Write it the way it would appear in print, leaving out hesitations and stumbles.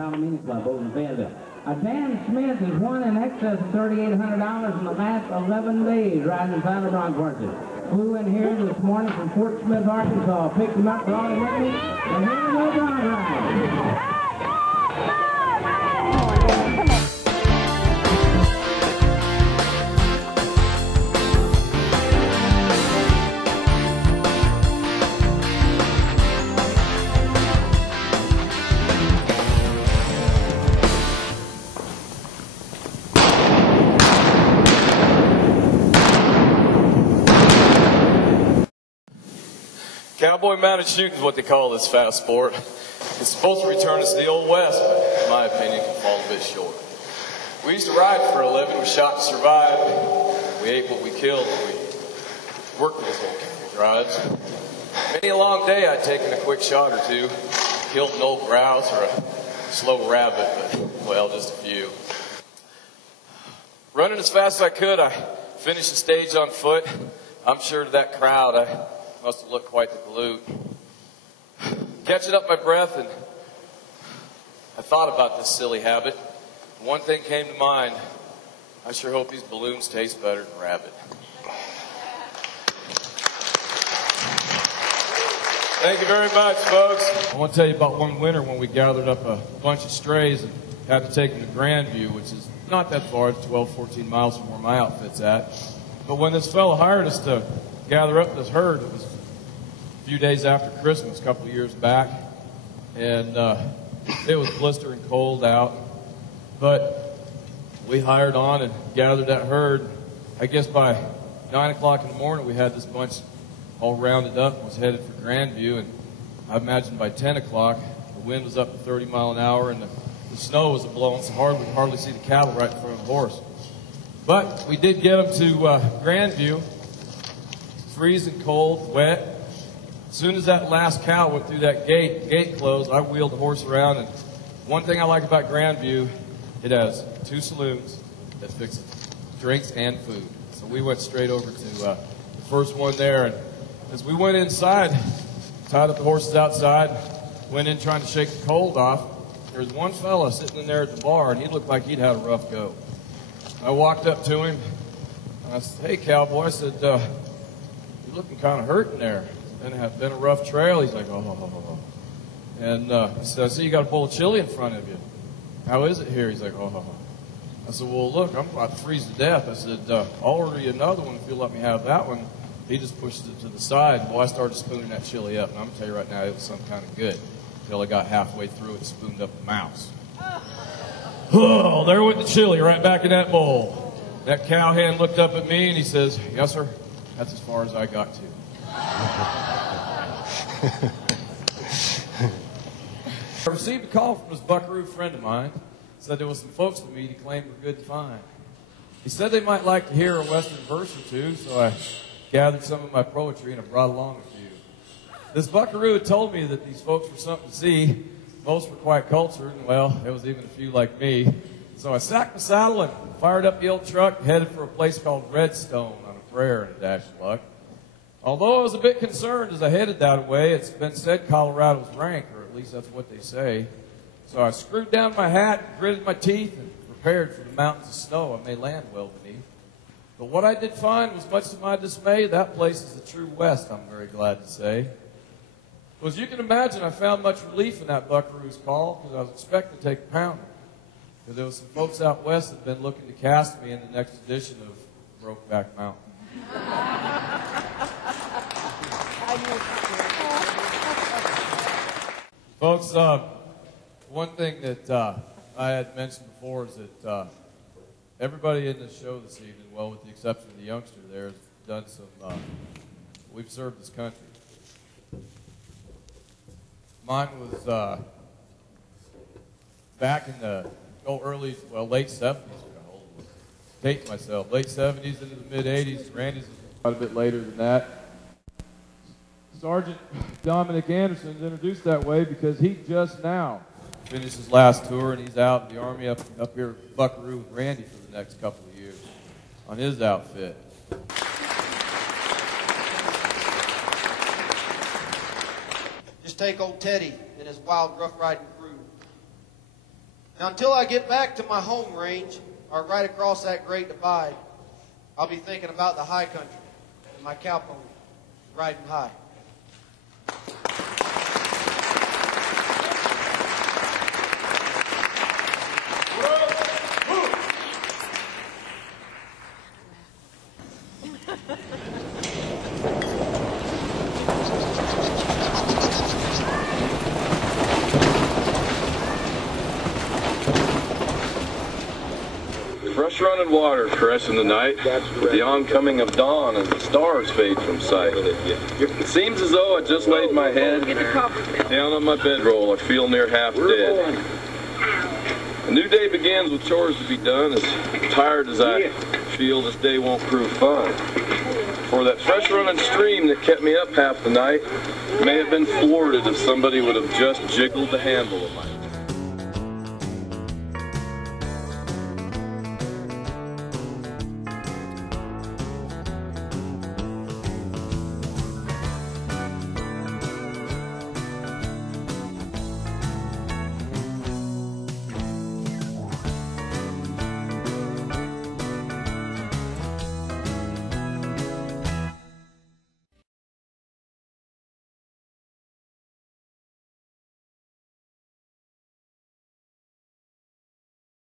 Alameda Club over in Fayetteville. Dan Smith has won in excess of $3,800 in the last 11 days riding saddle bronc horses. Flew in here this morning from Fort Smith, Arkansas, picked him up, brought him with me, and here we go, bronc ride. Cowboy mounted shooting is what they call this fast sport. It's supposed to return us to the Old West, but in my opinion, it falls a bit short. We used to ride for a living. We shot to survive. We ate what we killed. We worked with these old camping drives. Many a long day I'd taken a quick shot or two, killed an old grouse or a slow rabbit, but, well, just a few. Running as fast as I could, I finished the stage on foot. I'm sure to that crowd, I must have looked quite the galoot. Catching up my breath, and I thought about this silly habit. One thing came to mind. I sure hope these balloons taste better than rabbit. Thank you very much, folks. I want to tell you about one winter when we gathered up a bunch of strays and had to take them to Grandview, which is not that far. It's 12, 14 miles from where my outfit's at. But when this fellow hired us to gather up this herd, it was a few days after Christmas, a couple of years back, and it was blistering cold out. But we hired on and gathered that herd. I guess by 9 o'clock in the morning, we had this bunch all rounded up and was headed for Grandview. And I imagine by 10 o'clock, the wind was up to 30 miles an hour, and the snow was blowing so hard we could hardly see the cattle right in front of the horse. But we did get them to Grandview. Freezing cold, wet. As soon as that last cow went through that gate, the gate closed, I wheeled the horse around. And one thing I like about Grandview, it has 2 saloons that fix drinks and food. So we went straight over to the first one there. And as we went inside, tied up the horses outside, went in trying to shake the cold off, there was one fella sitting in there at the bar, and he looked like he'd had a rough go. I walked up to him, and I said, "Hey, cowboy," I said, "You're looking kind of hurt in there. It's been a rough trail." He's like, "Oh." And he said, "I see you got a bowl of chili in front of you. How is it here?" He's like, "Oh." I said, "Well, look, I'm about to freeze to death." I said, "I'll order you another one if you'll let me have that one." He just pushes it to the side. Boy, I started spooning that chili up, and I'm going to tell you right now, it was some kind of good. Until I got halfway through it and spooned up a mouse. Oh, there went the chili right back in that bowl. That cowhand looked up at me and he says, "Yes, sir, that's as far as I got to." I received a call from this buckaroo friend of mine. Said there was some folks to meet he claimed were good to find. He said they might like to hear a western verse or two, so I gathered some of my poetry and I brought along a few. This buckaroo had told me that these folks were something to see. Most were quite cultured, and, well, there was even a few like me. So I sacked my saddle and fired up the old truck, headed for a place called Redstone on a prayer and a dash of luck. Although I was a bit concerned as I headed that way, it's been said Colorado's rank, or at least that's what they say. So I screwed down my hat, gritted my teeth, and prepared for the mountains of snow I may land well beneath. But what I did find was much to my dismay. That place is the true west, I'm very glad to say. Well, as you can imagine, I found much relief in that buckaroo's call because I was expecting to take a pounder. Because there was some folks out west that had been looking to cast me in the next edition of Brokeback Mountain. Folks, one thing that I had mentioned before is that everybody in this show this evening, well, with the exception of the youngster there, has done some, we've served this country. Mine was back in the late 70s. Dating myself, late 70s into the mid 80s. Randy's quite a bit later than that. Sergeant Dominic Anderson's introduced that way because he just now finished his last tour and he's out in the Army up here at Buckaroo with Randy for the next couple of years on his outfit. Just take old Teddy and his wild rough riding crew. Now, until I get back to my home range, or right across that great divide, I'll be thinking about the high country and my cow pony riding high. Fresh running water caressing the night with the oncoming of dawn as the stars fade from sight. It seems as though I just laid my head down on my bedroll. I feel near half dead. A new day begins with chores to be done. As tired as I feel, this day won't prove fun. For that fresh running stream that kept me up half the night may have been thwarted if somebody would have just jiggled the handle of my